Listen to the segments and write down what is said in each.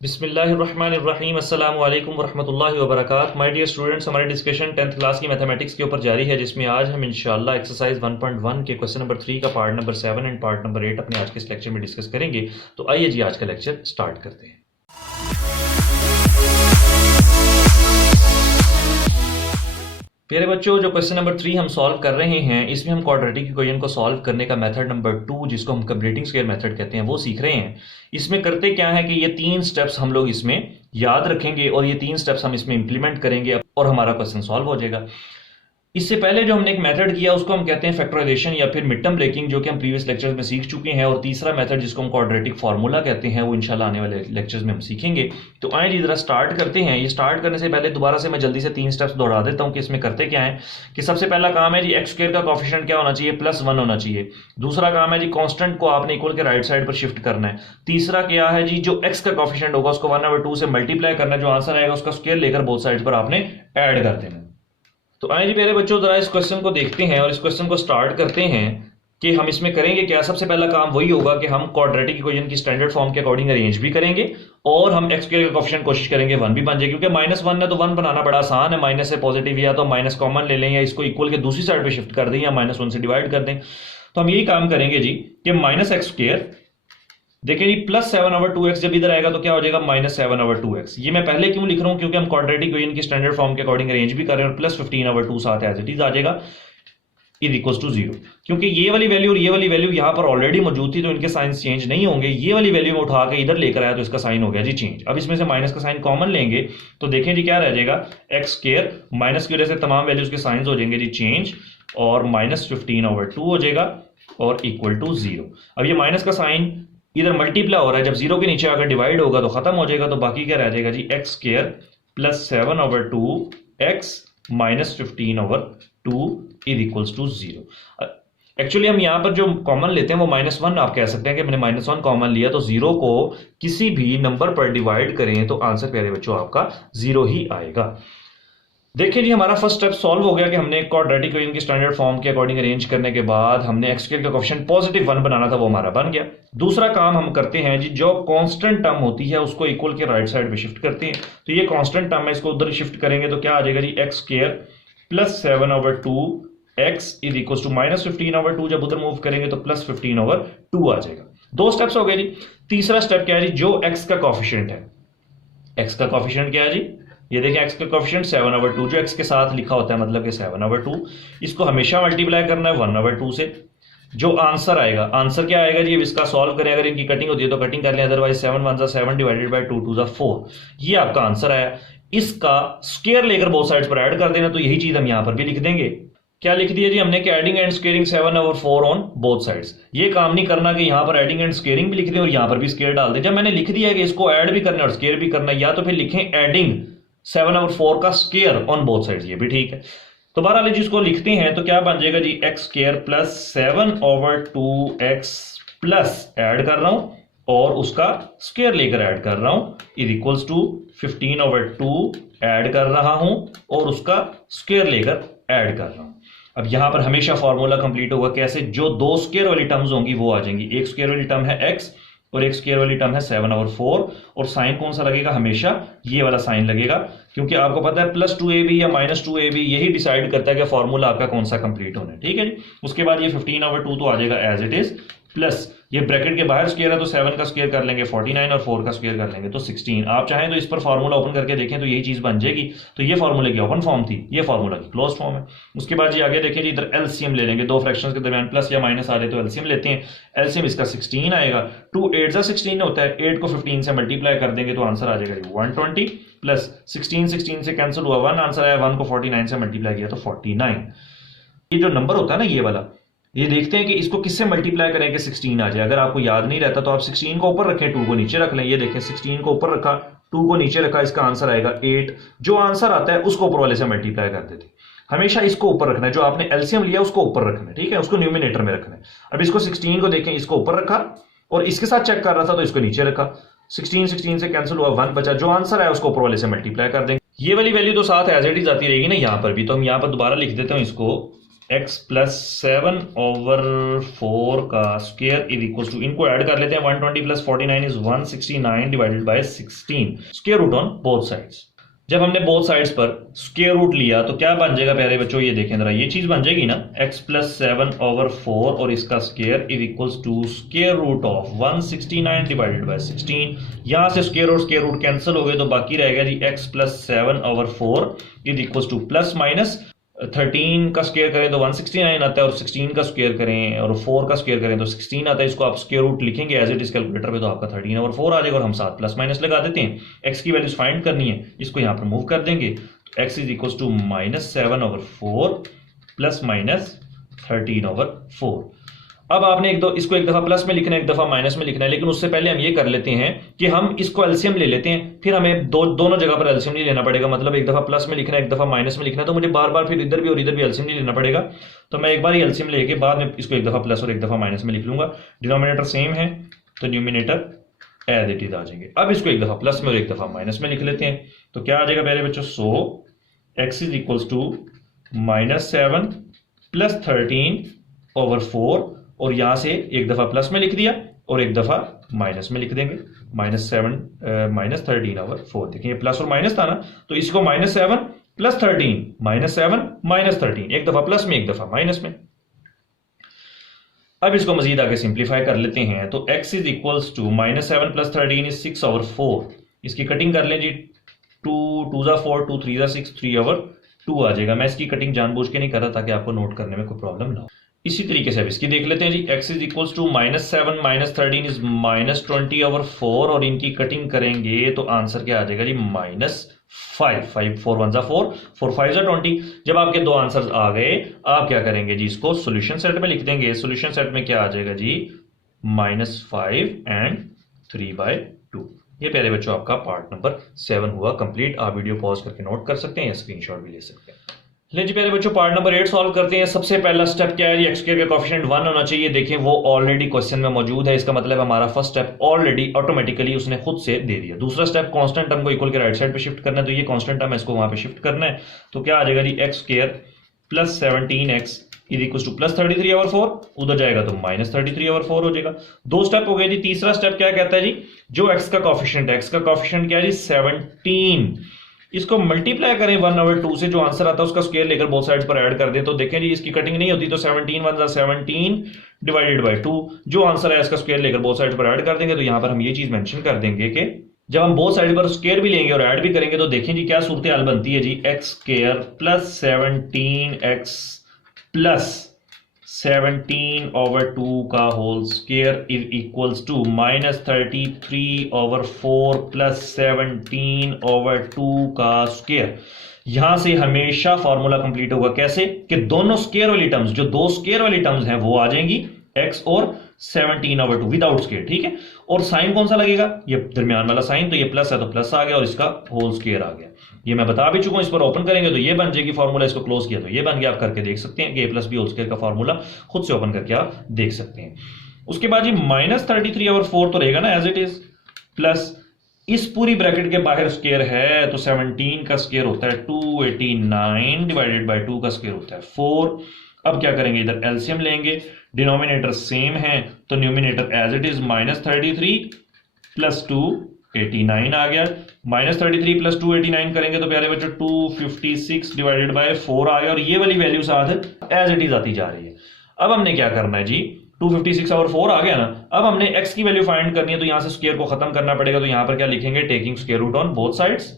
बिस्मिल्लाहिर्रहमानिर्रहीम अस्सलामु अलैकुम वरहमतुल्लाहि वबरकातुहू। माय डियर स्टूडेंट्स, हमारी डिस्कशन 10th क्लास की मैथमेटिक्स के ऊपर जारी है, जिसमें आज हम इंशाल्लाह एक्सरसाइज 1.1 के क्वेश्चन नंबर 3 का part number 7 and part number 8 अपने आज के इस लेक्चर में डिस्कस करेंगे। तो आइए जी आज का लेक्चर स्टार्ट करते हैं। प्यारे बच्चों, जो क्वेश्चन नंबर 3 हम सॉल्व कर रहे हैं, इसमें हम क्वाड्रेटिक इक्वेशन को सॉल्व करने का मेथड नंबर 2, जिसको हम कंप्लीटिंग स्क्वायर मेथड कहते हैं, वो सीख रहे हैं। इसमें करते क्या है कि ये 3 स्टेप्स हम लोग इसमें याद रखेंगे और ये 3 स्टेप्स हम इसमें इंप्लीमेंट करेंगे और हमारा क्वेश्चन सॉल्व हो जाएगा। इससे पहले जो हमने एक मेथड किया उसको हम कहते हैं फैक्टराइजेशन या फिर मिड टर्म ब्रेकिंग, जो कि हम प्रीवियस लेक्चर्स में सीख चुके हैं। और तीसरा मेथड जिसको हम क्वाड्रेटिक फार्मूला कहते हैं, वो इंशाल्लाह आने वाले लेक्चर्स में हम सीखेंगे। तो आइए जी जरा स्टार्ट करते हैं। ये स्टार्ट करने से पहले दोबारा से मैं जल्दी से 3 स्टेप्स दोहरा देता हूं कि इसमें करते क्या है। कि सबसे पहला काम है जी एक्स स्क्वायर का कोएफिशिएंट क्या होना चाहिए, +1 होना चाहिए। दूसरा काम है जी कांस्टेंट को आपने इक्वल के राइट साइड पर शिफ्ट करना है। तीसरा क्या है जी, जो एक्स का कोएफिशिएंट होगा उसको 1/2 से मल्टीप्लाई करना है, जो आंसर आएगा उसका स्क्वायर लेकर बोथ साइड्स पर आपने ऐड कर देना। तो आइए जी मेरे बच्चों जरा इस क्वेश्चन को देखते हैं और इस क्वेश्चन को स्टार्ट करते हैं कि हम इसमें करेंगे क्या। सबसे पहला काम वही होगा कि हम क्वाड्रेटिक इक्वेशन की स्टैंडर्ड फॉर्म के अकॉर्डिंग अरेंज भी करेंगे और हम एक्स स्क्वायर का कोएफिशिएंट कोशिश करेंगे 1 भी बन जाए, क्योंकि -1 है तो 1 बनाना बड़ा आसान है। माइनस से पॉजिटिव या तो माइनस कॉमन ले लें या इसको इक्वल के दूसरी साइड पे शिफ्ट कर दें या -1 से डिवाइड कर दें। तो हम यही काम करेंगे जी कि -x², देखिए जी +7/2x जब इधर आएगा तो क्या हो जाएगा, -7/2x। ये मैं पहले क्यों लिख रहा हूं, क्योंकि हम क्वाड्रेटिक इक्वेशन की स्टैंडर्ड फॉर्म के अकॉर्डिंग अरेंज भी कर रहे हैं और +15/2 साथ एज इट इज आ जाएगा =0। क्योंकि ये वाली वैल्यू और ये वाली वैल्यू यहां पर ऑलरेडी मौजूद थी तो इनके साइंस चेंज नहीं होंगे। ये वाली वैल्यू में उठा के इधर लेकर आया तो इसका साइन हो गया जी चेंज। अब इसमें से माइनस का साइन कॉमन लेंगे तो देखें जी क्या रह जाएगा, x², माइनस की वजह से तमाम वैल्यूज के साइंस हो जाएंगे जी चेंज और -15/2 हो जाएगा और =0। अब ये माइनस का साइन इधर मल्टीप्लाई हो रहा है, जब 0 के नीचे आकर डिवाइड होगा तो खत्म हो जाएगा। तो बाकी क्या रह जाएगा जी, x² +7/2x -15/2 =0। एक्चुअली हम यहां पर जो कॉमन लेते हैं वो -1 आप कह सकते हैं कि मैंने -1 कॉमन लिया, तो 0 को किसी भी नंबर पर डिवाइड करें तो आंसर प्यारे बच्चों आपका 0 ही आएगा। देखिए जी हमारा फर्स्ट स्टेप सॉल्व हो गया कि हमने क्वाड्रेटिक इक्वेशन की स्टैंडर्ड फॉर्म के अकॉर्डिंग अरेंज करने के बाद हमने एक्स स्क्वायर का कोएफिशिएंट +1 बनाना था, वो हमारा बन गया। दूसरा काम हम करते हैं जी, जो कांस्टेंट टर्म होती है उसको इक्वल के राइट साइड पे शिफ्ट करते हैं। तो ये कांस्टेंट टर्म है, इसको उधर शिफ्ट करेंगे तो क्या आ जाएगा जी, x² +7/2x -15/2। जब उधर मूव करेंगे तो +15/2 आ जाएगा। 2 स्टेप्स हो गए जी। तीसरा स्टेप क्या है जी, जो x का कोएफिशिएंट है, x का कोएफिशिएंट क्या है जी, ये देखिए x का कोएफिशिएंट 7/2, जो x के साथ लिखा होता है मतलब कि 7/2, इसको हमेशा मल्टीप्लाई करना है 1/2 से। जो आंसर आएगा, आंसर क्या आएगा जी, अब इसका सॉल्व करें, अगर इनकी कटिंग होती है तो कटिंग कर लें, अदरवाइज 7 1 ज़ा 7 डिवाइडेड बाय 2 2 ज़ा 4, ये आपका आंसर आया। इसका स्क्वायर लेकर बोथ साइड्स पर ऐड कर देना, तो यही चीज हम यहां पर भी लिख देंगे। क्या लिख दिया जी हमने कि adding and squaring 7/4 on both sides. ये काम नहीं करना कि यहां पर एडिंग एंड स्क्वेयरिंग भी लिख दें और यहां पर भी स्क्वायर डाल दें। जब मैंने लिख दिया है कि इसको ऐड भी करना है और स्क्वायर भी करना है, या तो फिर लिखें एडिंग 7/4 का स्क्वायर ऑन बोथ साइड्स, ये भी ठीक है। तो बहरहाल जिसको लिखते हैं तो क्या बन जाएगा जी, x² +7/2x प्लस ऐड कर रहा हूं और उसका स्क्वायर लेकर ऐड कर रहा हूं =15/2 ऐड कर रहा हूं और उसका स्क्वायर लेकर ऐड कर रहा हूं। अब यहां पर हमेशा फॉर्मूला कंप्लीट होगा कैसे, जो 2 स्क्वायर वाली टर्म्स होंगी वो आ जाएंगी। एक स्क्वायर वाली टर्म है x और एक स्क्वायर वाली टर्म है 7/4, और साइन कौन सा लगेगा, हमेशा ये वाला साइन लगेगा, क्योंकि आपको पता है +2ab या -2ab यही डिसाइड करता है कि फॉर्मूला आपका कौन सा कंप्लीट होना है। ठीक है जी। उसके बाद ये 15/2 तो आ जाएगा एज इट इज, प्लस ये ब्रैकेट के बाहर स्क्वायर है तो 7 का स्क्वायर कर लेंगे 49 और 4 का स्क्वायर कर लेंगे तो 16। आप चाहें तो इस पर फॉर्मूला ओपन करके देखें तो यही चीज बन जाएगी। तो ये फॉर्मूले की ओपन फॉर्म थी, ये फॉर्मूला की क्लोज फॉर्म है। उसके बाद जी आगे देखें जी, इधर एलसीएम ले लेंगे, दो फ्रैक्शंस के दरमियान प्लस या माइनस आ रहे तो एलसीएम लेते हैं। एलसीएम इसका 16 आएगा, 2 8 ज़ा 16 होता है, 8 को 15 से मल्टीप्लाई कर देंगे तो आंसर आ जाएगा 120 प्लस 16 से कैंसिल हुआ 1 आंसर आया, 1 को 49 से मल्टीप्लाई किया तो 49। ये जो नंबर होता है ना ये वाला, ये देखते हैं कि इसको किससे मल्टीप्लाई करें कि 16 आ जाए। अगर आपको याद नहीं रहता तो आप 16 को ऊपर रखें, 2 को नीचे रख लें। ये देखें 16 को ऊपर रखा, 2 को नीचे रखा, इसका आंसर आएगा 8। जो आंसर आता है उसको ऊपर वाले से मल्टीप्लाई कर देते। हमेशा इसको ऊपर रखना है, जो आपने एलसीएम लिया उसको ऊपर रखना है, ठीक है, उसको न्यूमिनेटर में रखना है। अब इसको 16 को देखें, इसको ऊपर रखा और इसके साथ चेक कर रहा था तो इसको नीचे रखा, 16 से कैंसिल हुआ 1 बचा, जो आंसर आया उसको ऊपर वाले से मल्टीप्लाई कर देंगे। ये वाली वैल्यू तो साथ एज इट इज आती रहेगी ना यहाँ पर भी, तो हम यहाँ पर दोबारा लिख देते हैं इसको x प्लस 7/4 का स्क्वायर इज इक्वल टू, इनको ऐड कर लेते हैं, 120 plus 49 is 169 divided by 16, square root on both sides. जब हमने बोथ साइड्स पर स्क्वायर रूट लिया तो क्या बन जाएगा प्यारे बच्चों, ये देखें जरा, ये चीज बन जाएगी ना, x प्लस 7/4 और इसका square is equals to square root of 169 divided by 16। यहां से स्क्वायर और स्क्वायर रूट कैंसिल हो गए तो बाकी रहेगा जी x plus 7/4 is equals two plus minus 13 का स्क्वायर करें तो 169 आता है, और 16 का स्क्वायर करें और 4 का स्क्वायर करें तो 16 आता है। इसको आप स्क्वायर रूट लिखेंगे एज इट इज कैलकुलेटर पे तो आपका 13/4 आ जाएगा, और हम साथ प्लस माइनस लगा देते हैं। एक्स की वैल्यूज फाइंड करनी है, इसको यहाँ पर मूव कर देंगे तो x is equal to -7/4 plus minus 13/4। अब आपने इसको एक दफा प्लस में लिखना है, एक दफा माइनस में लिखना है, लेकिन उससे पहले हम ये कर लेते हैं कि हम इसको एलसीएम ले लेते हैं, फिर हमें दोनों जगह पर एलसीएम नहीं लेना पड़ेगा। मतलब एक दफा प्लस में लिखना है, एक दफा माइनस में लिखना है, तो मुझे बार बार फिर इधर भी और इधर भी एलसीएम नहीं लेना पड़ेगा। तो मैं एक बार ही एलसीएम लेके बाद में इसको एक दफा प्लस और एक दफा माइनस में लिख लूंगा। डिनोमिनेटर सेम है तो न्यूमिनेटर एज इट इज आ जाएंगे। अब इसको एक दफा प्लस में और एक दफा माइनस में लिख लेते हैं तो क्या आ जाएगा प्यारे बच्चों, so x is equals to -7 plus 13/4, और यहां से एक दफा प्लस में लिख दिया और एक दफा माइनस में लिख देंगे, -13/4। देखिए प्लस और माइनस था ना, तो इसको -7 प्लस 13 -7 -13, एक दफा प्लस में एक दफा माइनस में। अब इसको मजीद आगे सिंप्लीफाई कर लेते हैं तो x is equals to -7 plus 13 is 6/4। इसकी कटिंग कर लें जी, 2 2 जा 4, 2 3 जा 6, 3/2 आ जाएगा। मैं इसकी कटिंग जानबूझ के नहीं कर रहा ताकि आपको नोट करने में कोई प्रॉब्लम ना हो। इसी तरीके से अब इसकी देख लेते हैं जी, x is equals to -7 -13 is -20/4, और इनकी कटिंग करेंगे तो आंसर क्या आ जाएगा जी, -5 5 4 1 4 4 5 20। जब आपके दो आंसर आ गए, आप क्या करेंगे जी, इसको सॉल्यूशन सेट में लिख देंगे। सॉल्यूशन सेट में क्या आ जाएगा जी, -5 एंड 3/2। ये प्यारे बच्चों आपका पार्ट नंबर 7 हुआ कंप्लीट। आप वीडियो पॉज करके नोट कर सकते हैं या स्क्रीनशॉट भी ले सकते हैं। ले जी प्यारे बच्चों, पार्ट नंबर 8 सॉल्व करते हैं। सबसे पहला स्टेप क्या है जी, एक्स स्क्वायर का कोएफिशिएंट 1 होना चाहिए। देखें वो ऑलरेडी क्वेश्चन में मौजूद है, इसका मतलब हमारा फर्स्ट स्टेप ऑलरेडी ऑटोमेटिकली उसने खुद से दे दिया। दूसरा स्टेप कांस्टेंट टर्म को इक्वल के राइट साइड पे शिफ्ट करना है, तो ये कांस्टेंट टर्म है, इसको वहां पे शिफ्ट करना है। तो क्या आ जाएगा जी, x square plus 17x is equal to plus 33/4, उधर जाएगा तो -33/4 हो जाएगा। दो स्टेप हो गए जी। तीसरा स्टेप क्या कहता है जी, जो एक्स का कोएफिशिएंट है, एक्स का कोएफिशिएंट क्या है जी, 17, इसको मल्टीप्लाई करें 1/2 से, जो आंसर आता है उसका स्क्वायर लेकर बोथ साइड्स पर ऐड कर दें। तो देखें जी, इसकी कटिंग नहीं होती तो 17 1 17 डिवाइडेड बाय 2, जो आंसर है इसका स्क्वायर लेकर बोथ साइड्स पर ऐड कर देंगे। तो यहां पर हम ये चीज मेंशन कर देंगे कि जब हम बोथ साइड पर स्क्वायर भी लेंगे और ऐड भी करेंगे तो देखें जी क्या सूरत हाल बनती है जी, x square plus 17x plus 17/2 का whole square is equals to -33/4 plus 17/2 का स्क्वायर। यहां से हमेशा फॉर्मूला कंप्लीट होगा। कैसे कि दोनों स्क्वायर वाली टर्म्स, जो दो स्क्वायर वाली टर्म्स हैं वो आ जाएंगी, x और 17/2 विदाउट स्क्वायर, ठीक है। और साइन कौन सा लगेगा, ये दरमियान वाला साइन, तो ये प्लस है तो प्लस आ गया और इसका होल स्क्वायर आ गया। ये मैं बता भी चुका हूं, इस पर ओपन करेंगे तो ये बन जाएगी फॉर्मूला, इसको क्लोज किया तो ये बन गया। आप करके देख सकते हैं कि a plus b whole square का फॉर्मूला खुद से ओपन करके आप देख सकते हैं। उसके बाद ये -33/4 तो रहेगा ना एज इट इज, प्लस इस पूरी ब्रैकेट के बाहर स्क्वायर है तो 17 का स्क्वायर होता है 289 डिवाइडेड बाय 2 का स्क्वायर होता है 4। अब क्या करेंगे, इधर एलसीएम लेंगे, डिनोमिनेटर सेम है तो numerator as it is -33 plus 289 आ गया। -33 प्लस 289 करेंगे तो प्यारे बच्चों 256 डिवाइडेड बाय 4 आ गया, और ये वाली वैल्यू साथ एज इट इज आती जा रही है। अब हमने क्या करना है जी, 256/4 आ गया ना, अब हमने x की वैल्यू फाइंड करनी है तो यहां से स्क्वायर को खत्म करना पड़ेगा। तो यहां पर क्या लिखेंगे, taking square root on both sides.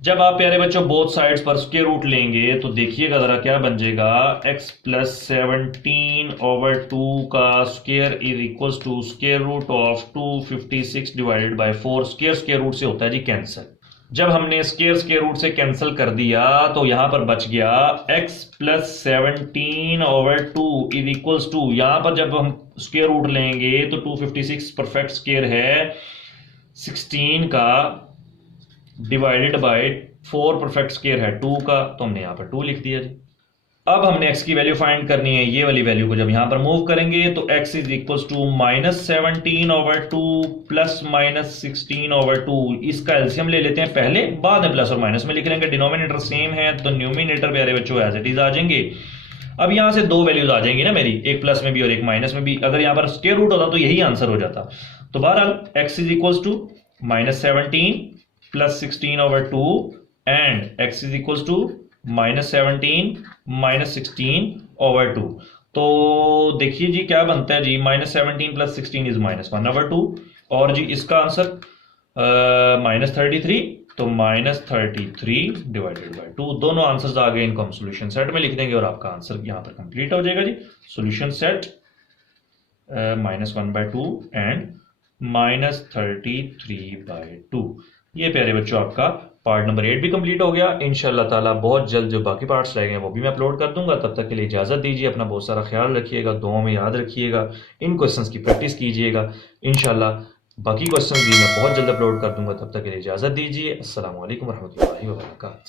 जब आप प्यारे बच्चों बोथ साइड्स पर स्क्वायर रूट लेंगे तो देखिएगा जरा क्या बन जाएगा, x प्लस 17/2 का square is equal to square root of 256 divided by 4। Square root से होता है जी कैंसिल। जब हमने स्क्वायर रूट से कैंसिल कर दिया तो यहां पर बच गया x plus 17/2 is equal to, यहां पर जब हम स्क्वायर रूट लेंगे तो 256 परफेक्ट स्क्वायर है 16 का डिवाइडेड बाय 4 परफेक्ट स्क्वायर है 2 का, तो हमने यहां पर 2 लिख दिया जी। अब हमने x की वैल्यू फाइंड करनी है, ये वाली वैल्यू को जब यहां पर मूव करेंगे तो x is equal to -17/2 plus -16/2। इसका एलसीएम ले लेते हैं पहले, बाद में प्लस और माइनस में लिख लेंगे। डिनोमिनेटर सेम है तो न्यूमिनेटर प्यारे बच्चों एज इट इज आ जाएंगे। अब यहाँ से दो वैल्यूज आ जाएंगी ना मेरी, एक प्लस में भी और एक माइनस में भी। अगर यहाँ पर स्क्वायर रूट होता तो यही आंसर हो जाता। तो बहरहाल x is equals to -17 plus 16 over 2 and x is equals to -17 -16 over 2। तो देखिए जी क्या बनता है जी, -17 प्लस 16 इज -1 ओवर 2, और जी इसका आंसर -33, तो -33 डिवाइडेड बाय 2। दोनों आंसर्स आ गए, इनको हम सॉल्यूशन सेट में लिख देंगे और आपका आंसर यहाँ पर कंप्लीट हो जाएगा जी। Solution set -1/2 and -33/2। ये प्यारे बच्चों आपका पार्ट नंबर 8 भी कंप्लीट हो गया। इंशाल्लाह ताला बहुत जल्द जो बाकी पार्ट्स रह गए हैं वो भी मैं अपलोड कर दूंगा। तब तक के लिए इजाज़त दीजिए, अपना बहुत सारा ख्याल रखिएगा, दुआओं में याद रखिएगा, इन क्वेश्चंस की प्रैक्टिस कीजिएगा। इंशाल्लाह बाकी क्वेश्चन भी मैं बहुत जल्द अपलोड कर दूंगा। तब तक के लिए इजाज़त दीजिए। अस्सलामु अलैकुम रहमतुल्लाहि व बरकातहू।